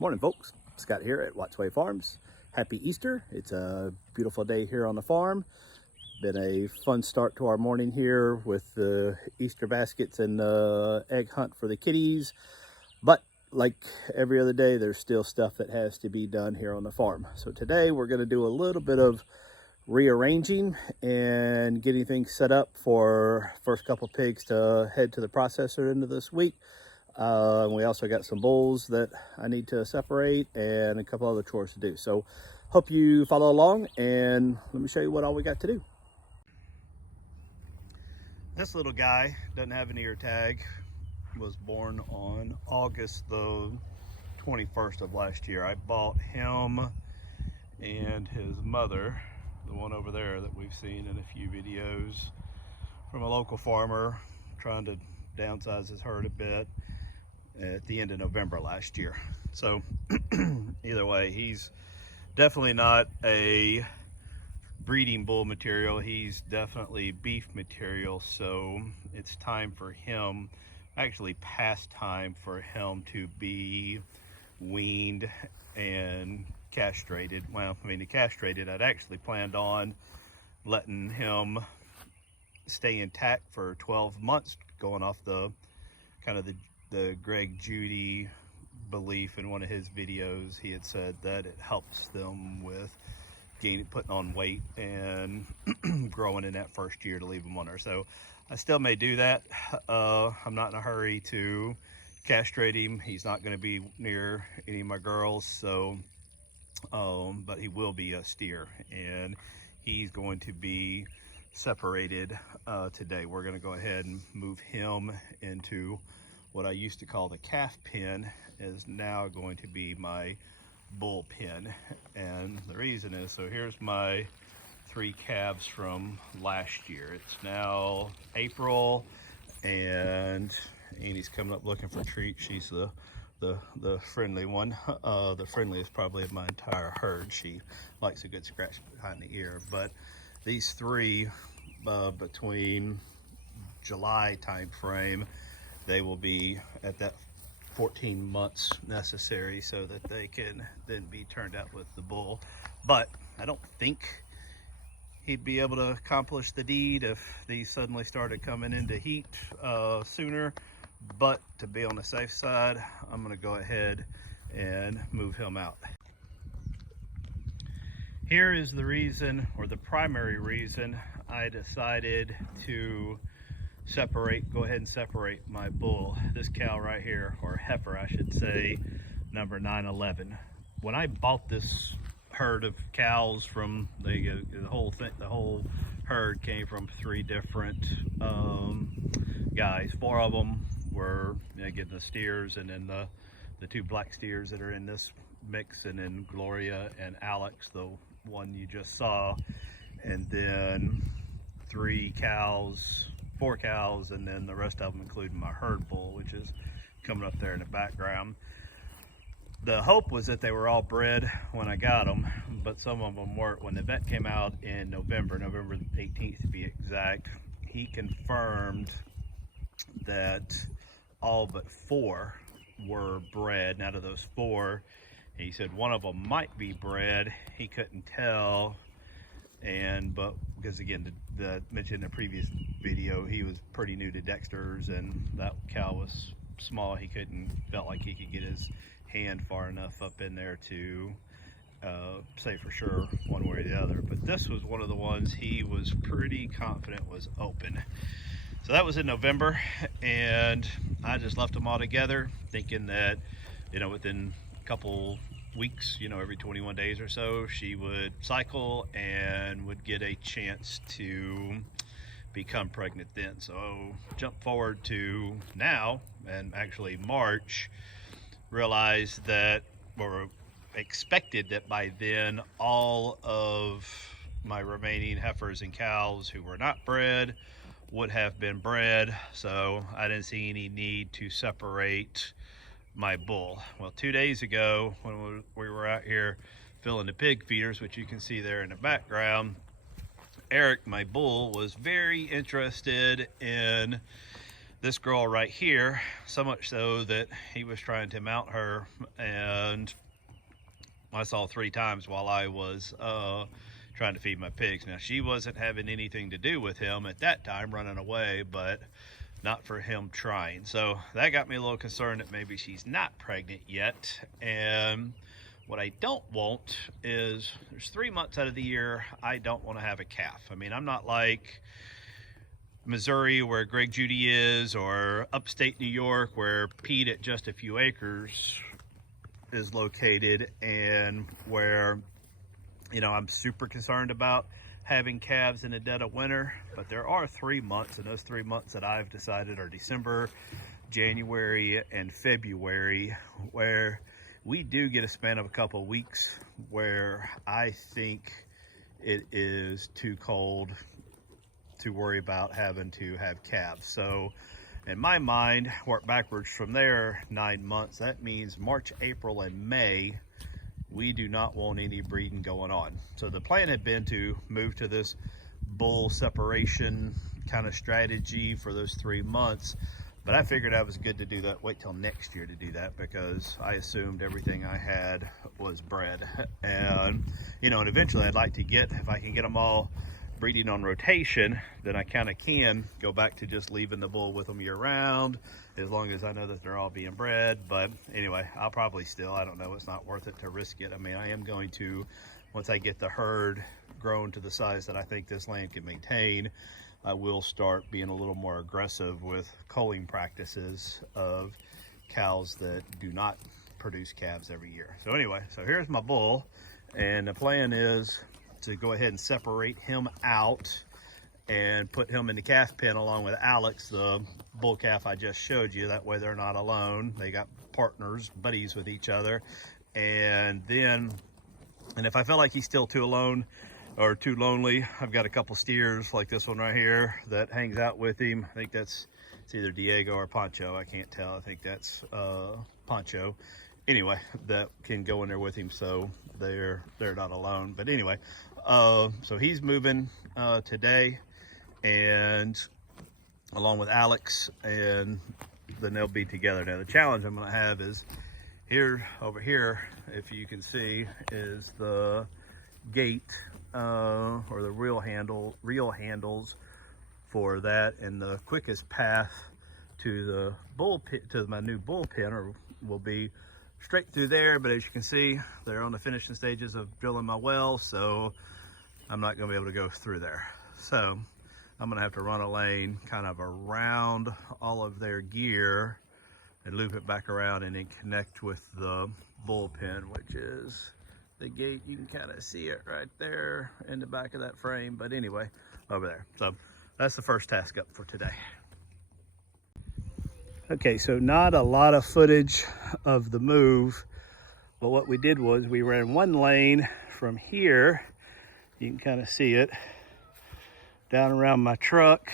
Morning, folks. Scott here at Wattsway Farms. Happy Easter. It's a beautiful day here on the farm. Been a fun start to our morning here with the Easter baskets and the egg hunt for the kitties. But like every other day, there's still stuff that has to be done here on the farm. So today we're going to do a little bit of rearranging and getting things set up for first couple pigs to head to the processor into this week. We also got some bulls that I need to separate and a couple other chores to do. So hope you follow along and let me show you what all we got to do. This little guy doesn't have an ear tag. Was born on August the 21st of last year. I bought him and his mother, the one over there that we've seen in a few videos, from a local farmer trying to downsize his herd a bit at the end of November last year. So either way, he's definitely not a breeding bull material. He's definitely beef material. So it's time for him, actually past time for him, to be weaned and castrated. Well, I mean, the castrated, I'd actually planned on letting him stay intact for 12 months, going off the kind of the Greg Judy belief. In one of his videos, he had said that it helps them with putting on weight and growing in that first year to leave them on there. So I still may do that. I'm not in a hurry to castrate him. He's not going to be near any of my girls, so but he will be a steer, and he's going to be separated today. We're going to go ahead and move him into what I used to call the calf pen, is now going to be my bull pen. And the reason is, so here's my 3 calves from last year. It's now April, and Annie's coming up looking for treats. She's the friendly one, the friendliest probably of my entire herd. She likes a good scratch behind the ear. But these 3, between July time frame, they will be at that 14 months necessary so that they can then be turned out with the bull. But I don't think he'd be able to accomplish the deed if these suddenly started coming into heat sooner. But to be on the safe side, I'm going to go ahead and move him out. Here is the reason, or the primary reason, I decided to go ahead and separate my bull. This cow right here, or heifer I should say, number 911. When I bought this herd of cows from the whole herd came from 3 different guys. 4 of them were, getting the steers, and then the 2 black steers that are in this mix, and then Gloria and Alex, the one you just saw, and then 4 cows, and then the rest of them, including my herd bull, which is coming up there in the background. The hope was that they were all bred when I got them, but some of them weren't. When the vet came out in November 18th to be exact, he confirmed that all but 4 were bred. And out of those 4, he said one of them might be bred. He couldn't tell. But because again, the mentioned in the previous video, he was pretty new to Dexter's, and that cow was small. He felt like he could get his hand far enough up in there to say for sure one way or the other. But this was one of the ones he was pretty confident was open. So that was in November, and I just left them all together, thinking that, within a couple weeks, every 21 days or so, she would cycle and would get a chance to become pregnant then. So jump forward to now, and actually March, realized that, or expected that by then, all of my remaining heifers and cows who were not bred would have been bred. So I didn't see any need to separate my bull. Well, 2 days ago, when we were out here filling the pig feeders, which you can see there in the background, Eric, my bull, was very interested in this girl right here, so much so that he was trying to mount her, and I saw 3 times while I was trying to feed my pigs. Now, she wasn't having anything to do with him at that time, running away, but not for him trying. So that got me a little concerned that maybe she's not pregnant yet. And what I don't want is, there's 3 months out of the year I don't want to have a calf. I mean, I'm not like Missouri where Greg Judy is, or upstate New York where Pete at Just a Few Acres is located, and where, you know, I'm super concerned about having calves in the dead of winter. But there are 3 months, and those 3 months that I've decided are December, January, and February, where we do get a span of a couple of weeks where I think it is too cold to worry about having to have calves. So in my mind, work backwards from there 9 months. That means March, April, and May, we do not want any breeding going on. So the plan had been to move to this bull separation kind of strategy for those 3 months. But I figured I was good to do that, wait till next year to do that, because I assumed everything I had was bred. And, you know, and eventually I'd like to get, if I can get them all breeding on rotation, then I kind of can go back to just leaving the bull with them year round, as long as I know that they're all being bred. But anyway, I'll probably still, I don't know, it's not worth it to risk it. I mean, I am going to, once I get the herd grown to the size that I think this land can maintain, I will start being a little more aggressive with culling practices of cows that do not produce calves every year. So anyway, so here's my bull, and the plan is to go ahead and separate him out and put him in the calf pen along with Alex, the bull calf I just showed you. That way they're not alone. They got partners, buddies with each other. And then, and if I feel like he's still too alone or too lonely, I've got a couple steers like this one right here that hangs out with him. I think it's either Diego or Pancho. I can't tell. I think that's Pancho. Anyway, that can go in there with him, so they're not alone. But anyway, so he's moving today, and along with Alex, and then they'll be together. Now the challenge I'm going to have is here, over here, if you can see, is the gate or the reel handles for that, and the quickest path to the bull pit, to my new bull pen, will be straight through there. But as you can see, they're on the finishing stages of drilling my well, so I'm not going to be able to go through there. So I'm going to have to run a lane kind of around all of their gear and loop it back around, and then connect with the bull pen, which is the gate. You can kind of see it right there in the back of that frame. But anyway, over there. So that's the first task up for today. Okay, so not a lot of footage of the move, but what we did was we ran one lane from here, you can kind of see it, down around my truck,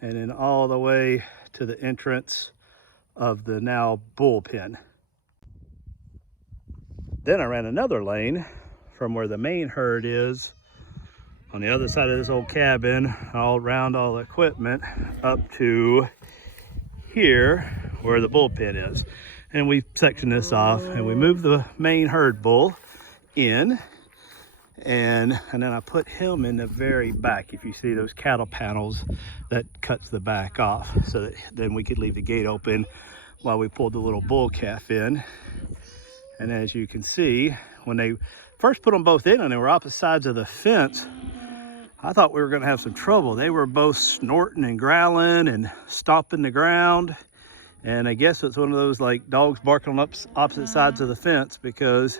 and then all the way to the entrance of the now bull pen. Then I ran another lane from where the main herd is on the other side of this old cabin, all around all the equipment, up to here where the bullpen is. And we sectioned this off, and we moved the main herd bull in, and then I put him in the very back. If you see those cattle panels, that cuts the back off, so that then we could leave the gate open while we pulled the little bull calf in. And as you can see, when they first put them both in and they were opposite sides of the fence, I thought we were going to have some trouble. They were both snorting and growling and stomping the ground. And I guess it's one of those like dogs barking on opposite sides of the fence, because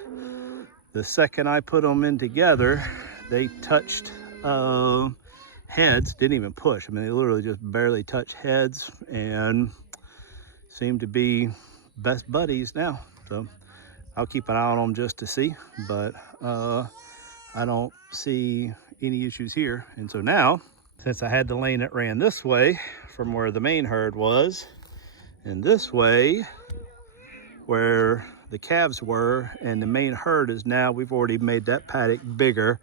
the second I put them in together, they touched heads, didn't even push. I mean, they literally just barely touched heads, and seem to be best buddies now. So I'll keep an eye on them just to see, but I don't see any issues here. And so now, since I had the lane that ran this way from where the main herd was, and this way where the calves were, and the main herd is now, we've already made that paddock bigger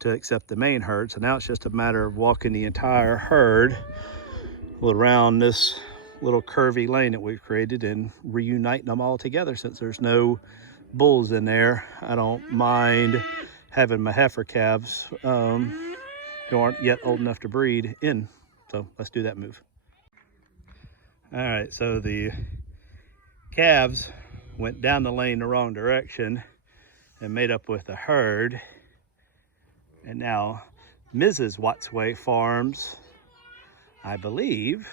to accept the main herd. So now it's just a matter of walking the entire herd around this little curvy lane that we've created and reuniting them all together. Since there's no bulls in there, I don't mind having my heifer calves who aren't yet old enough to breed in. So let's do that move. All right, so the calves went down the lane the wrong direction and made up with the herd. And now Mrs. Wattsway Farms, I believe,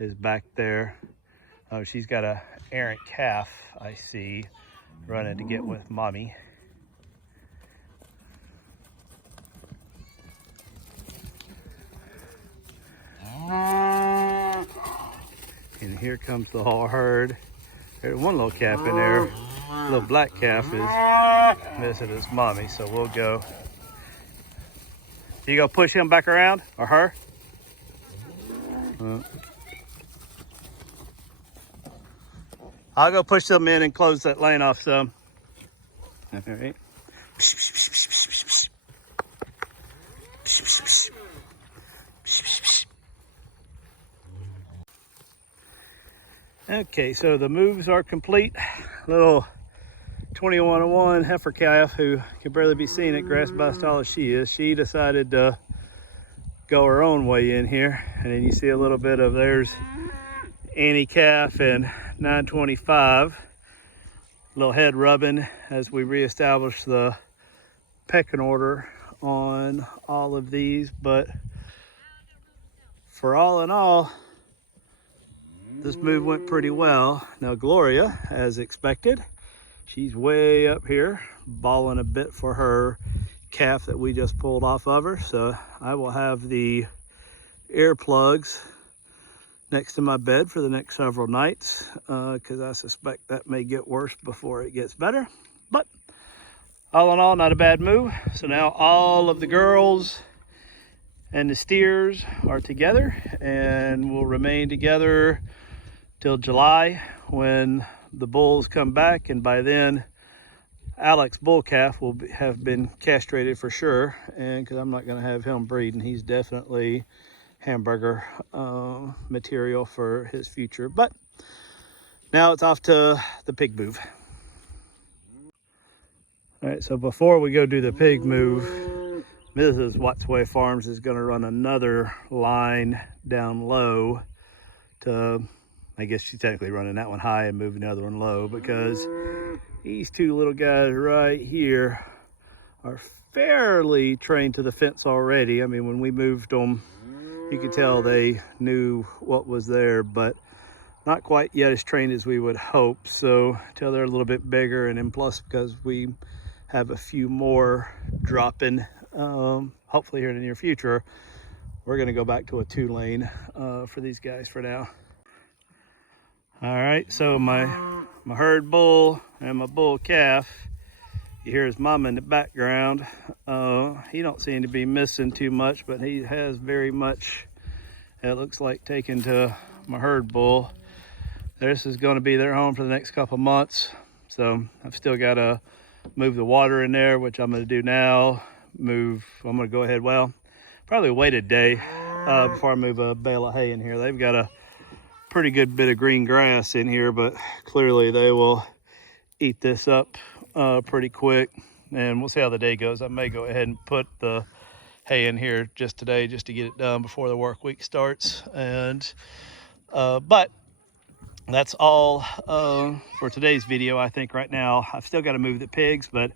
is back there. Oh, she's got a errant calf, I see, running to get with mommy. And here comes the whole herd. There's one little calf in there. Little black calf is missing his mommy, so we'll go. You go push him back around, or her? I'll go push them in and close that lane off some. All right. Okay, so the moves are complete. Little 2101 heifer calf who can barely be seen at grass by as tall as she is. She decided to go her own way in here. And then you see a little bit of there's Annie calf and 925. Little head rubbing as we reestablish the pecking order on all of these. But for all in all, this move went pretty well. Now Gloria, as expected, she's way up here, bawling a bit for her calf that we just pulled off of her. So I will have the earplugs next to my bed for the next several nights because I suspect that may get worse before it gets better. But all in all, not a bad move. So now all of the girls and the steers are together and will remain together till July when the bulls come back, and by then Alex bull calf will have been castrated for sure, and because I'm not going to have him breeding. He's definitely hamburger material for his future. But now it's off to the pig move. All right, so before we go do the pig move, Mrs. Wattsway Farms is going to run another line down low to, I guess she's technically running that one high and moving the other one low, because these two little guys right here are fairly trained to the fence already. I mean, when we moved them, you could tell they knew what was there, but not quite yet as trained as we would hope. So till they're a little bit bigger, and then plus because we have a few more dropping, hopefully here in the near future, we're going to go back to a 2-lane for these guys for now. All right, so my herd bull and my bull calf, you hear his mama in the background. He don't seem to be missing too much, but he has very much, it looks like, taken to my herd bull. This is going to be their home for the next couple months, so I've still got to move the water in there, which I'm going to do now. I'm going to go ahead, well, probably wait a day before I move a bale of hay in here. They've got a pretty good bit of green grass in here, but clearly they will eat this up pretty quick, and we'll see how the day goes. I may go ahead and put the hay in here just today just to get it done before the work week starts. And but that's all for today's video. I think right now I've still got to move the pigs, but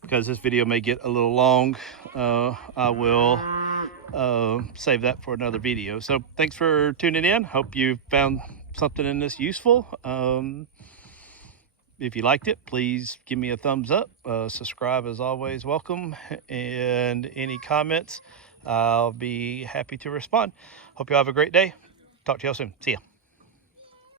because this video may get a little long, I will save that for another video. So thanks for tuning in. Hope you found something in this useful. If you liked it, please give me a thumbs up. Subscribe is always welcome, and any comments, I'll be happy to respond. Hope you have a great day. Talk to y'all soon. See ya.